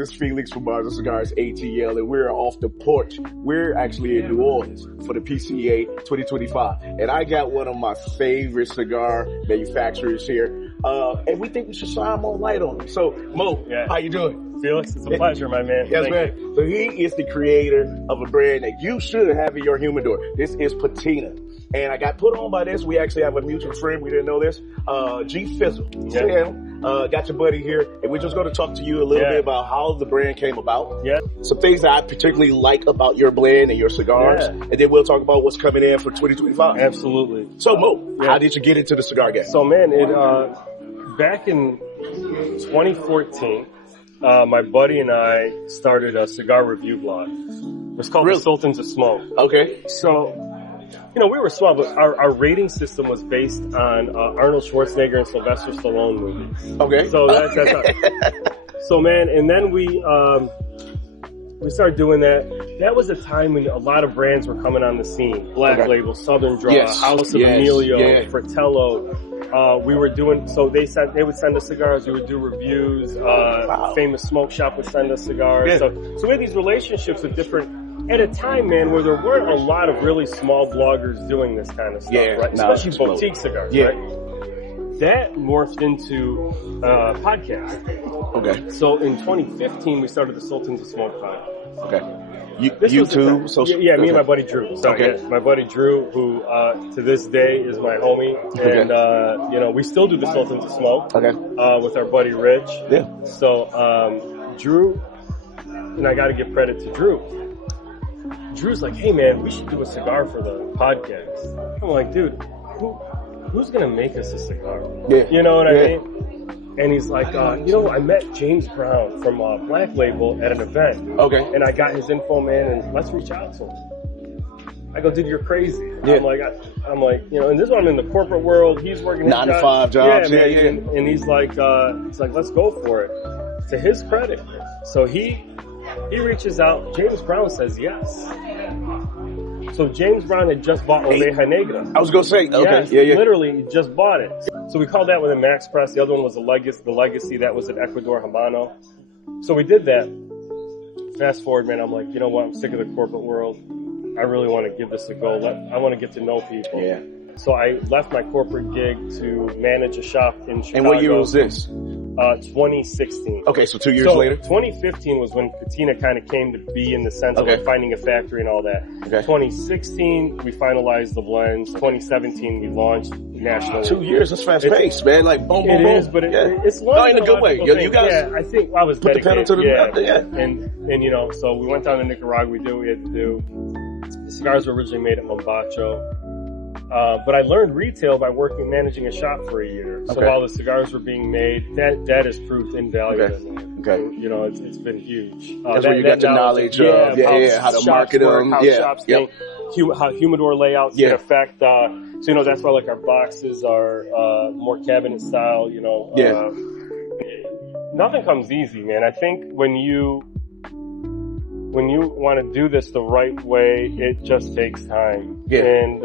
It's Felix from Bars&Cigars ATL, and we're off the porch. We're actually in New Orleans for the PCA 2025, and I got one of my favorite cigar manufacturers here, and we think we should shine more light on him. So, Mo, how you doing? Felix, it's a pleasure, my man. Yes, Thank man. you. So he is the creator of a brand that you should have in your humidor. This is Patina. And I got put on by this. We actually have a mutual friend. We didn't know this. G Fizzle. Yeah. Got your buddy here. And we're just going to talk to you a little bit about how the brand came about. Yeah. Some things that I particularly like about your blend and your cigars. Yeah. And then we'll talk about what's coming in for 2025. Absolutely. So, Mo, how did you get into the cigar game? So, man, back in 2014, my buddy and I started a cigar review blog. It was called The Sultans of Smoke. Okay. So, we were small, but our rating system was based on Arnold Schwarzenegger and Sylvester Stallone movies. Okay. So that's so, man, and then we started doing that. That was a time when a lot of brands were coming on the scene. Black Label, Southern Draw, House of Emilio, Fratello. We were doing, so they would send us cigars, we would do reviews, Famous Smoke Shop would send us cigars. So we had these relationships with different, at a time, man, where there weren't a lot of really small bloggers doing this kind of stuff, right? Especially boutique cigars, right? That morphed into podcast. Okay. So in 2015, we started the Sultans of Smoke podcast. Okay. YouTube, social. Yeah, me and my buddy Drew. My buddy Drew, who to this day is my homie, and we still do the Sultans of Smoke. With our buddy Rich. Yeah. So Drew, and I got to give credit to Drew. Drew's like, hey man, we should do a cigar for the podcast. I'm like, dude, who's gonna make us a cigar? Yeah. You know what I mean? And he's like, I met James Brown from Black Label at an event. Okay. And I got his info, man, and let's reach out to him. I go, dude, you're crazy. Yeah. I'm like, and this one I'm in the corporate world. He's working 9 to 5 jobs. Yeah, man. And he's like, let's go for it. To his credit, so he reaches out. James Brown says yes. So James Brown had just bought Oveja Negra. I was going to say, literally he just bought it. So we called that one a Max Press. The other one was the Legacy. That was an Ecuador Habano. So we did that. Fast forward, man, I'm like, you know what? I'm sick of the corporate world. I really want to give this a go. I want to get to know people. Yeah. So I left my corporate gig to manage a shop in Chicago. And what year was this? 2016. Okay, so 2 years later? 2015 was when Patina kind of came to be, in the sense of finding a factory and all that. 2016, we finalized the blends. 2017, we launched nationally. 2 years, that's fast paced, man. Like, boom, boom, boom. It is, but it's long. No, in a good way. You guys, I think I was put the pedal to the metal. And so we went down to Nicaragua. We did what we had to do. The cigars were originally made at Mombacho. But I learned retail by managing a shop for a year. So while the cigars were being made, that has proved invaluable. Okay. It's been huge. That's where you got the knowledge of, how to market them. How shops think, how humidor layouts can affect, so that's why like our boxes are, more cabinet style, nothing comes easy, man. I think when you want to do this the right way, it just takes time. Yeah. And,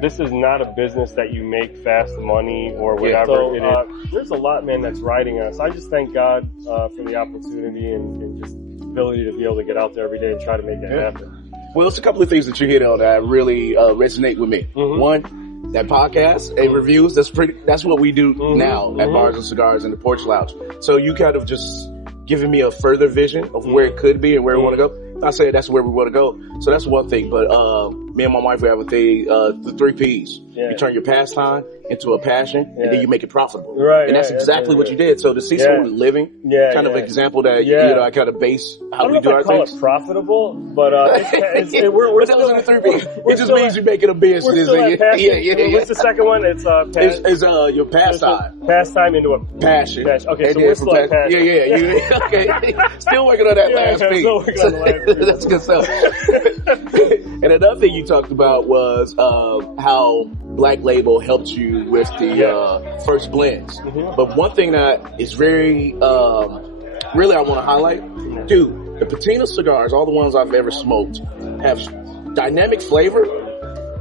this is not a business that you make fast money or whatever. So, there's a lot, man, that's riding us. I just thank God for the opportunity and just the ability to be able to get out there every day and try to make it happen. Well, there's a couple of things that you hit on that really resonate with me. One, that podcast and reviews, that's what we do now at Bars&Cigars and the Porch Lounge. So you kind of just giving me a further vision of where it could be and where we want to go. I say that's where we want to go. So that's one thing. But me and my wife, we have a thing, the 3 Ps. You turn your pastime into a passion, and then you make it profitable. Right. And that's exactly what you did. So to see someone living, kind of example that I kind of base how we do our things. I don't know if I call it profitable, but we're still in the 3 Ps. It just means you're making a business. We're still at passion. What's the second one? It's your pastime. Pastime into a passion. Okay, so we're still at passion. Okay. Still working on that last piece. Still working on the last piece. That's good stuff. And another thing you talked about was how Black Label helped you with the first blends. But one thing that is very really I want to highlight, dude, the Patina cigars, all the ones I've ever smoked, have dynamic flavor,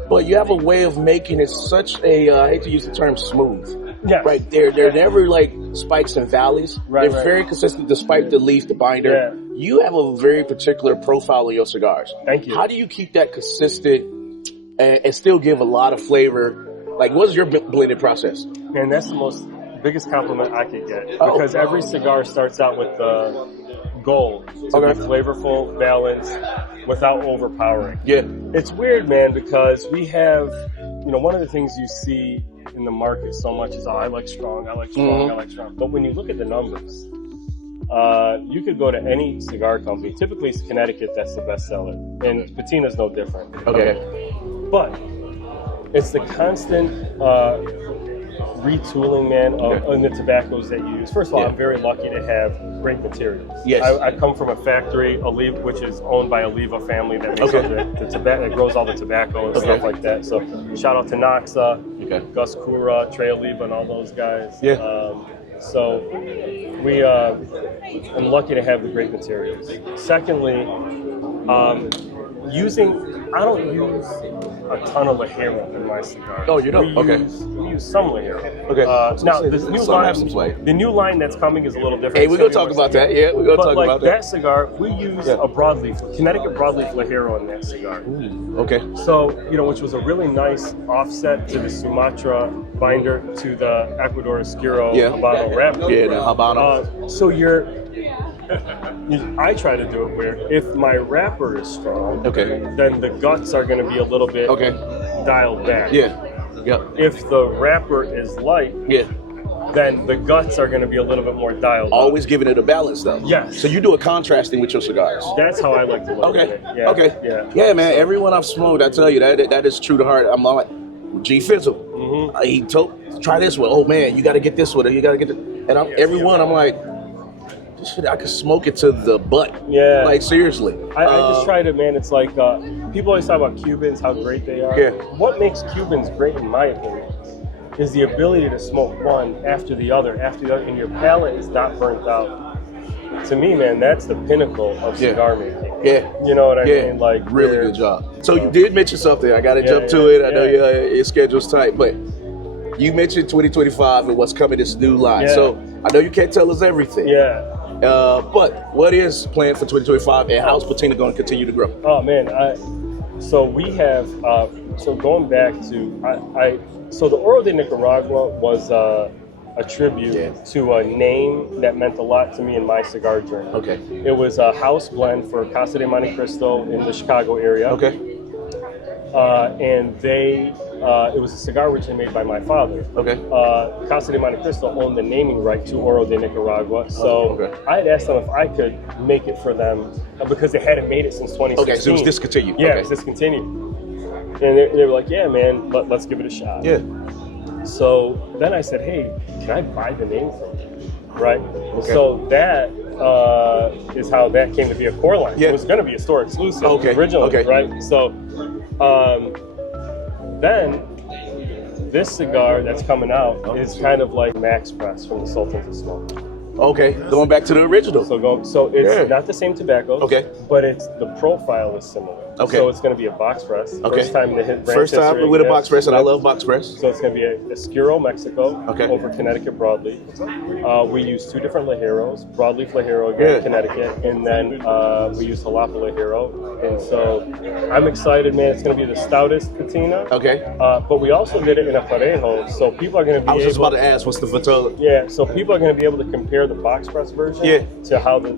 but you have a way of making it such a, I hate to use the term smooth. Yeah. Right. They're never like spikes and valleys. Right, They're very consistent despite the leaf, the binder. Yeah. You have a very particular profile in your cigars. Thank you. How do you keep that consistent and still give a lot of flavor? Like, what's your blended process? And that's the biggest compliment I could get, because every cigar starts out with the goal to be flavorful, balanced, without overpowering. Yeah. It's weird, man, because we have, one of the things you see in the market so much is, I like strong, I like strong, I like strong. But when you look at the numbers, you could go to any cigar company. Typically it's Connecticut that's the best seller. And Patina's no different. Okay. But it's the constant retooling, man, of the tobaccos that you use. First of all, I'm very lucky to have great materials. Yes. I come from a factory, which is owned by a Oliva family that makes the tobacco, that grows all the tobacco and stuff like that. So shout out to Noxa, Gus Cura, Trey Oliva, and all those guys. Yeah. So I'm lucky to have the great materials. Secondly, I don't use a ton of Ligero in my cigar. Oh, you don't? We use some Ligero. Okay. Now, the new line that's coming is a little different. Hey, we're going to talk about that. Yeah, we're going to talk about that. That cigar, we use a broadleaf, Connecticut broadleaf Ligero in that cigar. Okay. So, which was a really nice offset to the Sumatra binder, to the Ecuador Oscuro Habano wrapper. Yeah, the Habano. So I try to do it where if my wrapper is strong, then the guts are going to be a little bit dialed back. Yeah. If the wrapper is light, then the guts are going to be a little bit more dialed Always giving it a balance, though. Yes. So you do a contrasting with your cigars. That's how I like to look at it. Yeah, man. Everyone I've smoked, I tell you, that is true to heart. I'm like, G Fizzle. He told, try this one. Oh, man, you got to get this one. You got to get this. And I'm like, this shit, I could smoke it to the butt. Yeah. Like, seriously. I just try to, man, it's like, people always talk about Cubans, how great they are. Yeah. What makes Cubans great, in my opinion, is the ability to smoke one after the other, and your palate is not burnt out. To me, man, that's the pinnacle of cigar making. Yeah. You know what I mean? Like, really good job. So you did mention something. I got to jump to it. I know your schedule's tight, but you mentioned 2025 and what's coming, this new line. So I know you can't tell us everything. Yeah. But what is planned for 2025, and how's Patina going to continue to grow? Oh man, so we have going back to so the Oro de Nicaragua was a tribute to a name that meant a lot to me in my cigar journey. Okay. It was a house blend for Casa de Monte Cristo in the Chicago area. Okay. And it was a cigar originally made by my father. Okay. Casa de Monte Cristo owned the naming right to Oro de Nicaragua. So I had asked them if I could make it for them because they hadn't made it since 2016. Okay, so it was discontinued. Yeah, it was discontinued. And they were like, yeah, man, let's give it a shot. Yeah. So then I said, hey, can I buy the name from you? Right? Okay. So that is how that came to be a core line. Yeah. It was going to be a store exclusive originally, right? So then this cigar that's coming out is kind of like Max Press from the Sultans of Smoke. Okay, going back to the original. So it's not the same tobacco. Okay. But the profile is similar. Okay. So it's going to be a box press. Okay. First time to hit brand First time with a box press, and I love box press. So it's going to be a Oscuro Mexico over Connecticut broadleaf. We use two different Ligeros, broadleaf Ligero again, Connecticut, and then we use Jalapa Ligero. And so I'm excited, man. It's going to be the stoutest patina. Okay. But we also did it in a parejo, so people are going to be I was just about to ask, what's the vitola? Yeah, so people are going to be able to compare the box press version to how the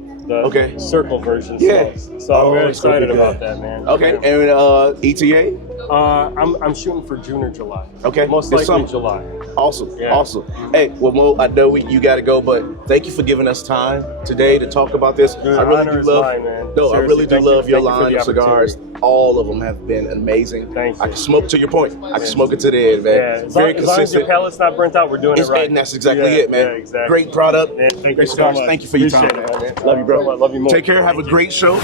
circle version smells. So I'm very excited about that, man. Okay, and ETA? I'm shooting for June or July. Okay, most likely July. Awesome, awesome. Hey, well, Mo, I know you got to go, but thank you for giving us time today to talk about this. I really do love, mine, man. No, I really do love your line of cigars. All of them have been amazing. Thank you. I can smoke to your point. I can smoke it to the end, man. Yeah, as long as your palate's not burnt out, we're doing it right. And that's exactly it, man. Yeah, exactly. Great product. Man, thank you so much. Thank you for your time. Appreciate it, man. Love you, bro. Love you more. Take care. Have a great show.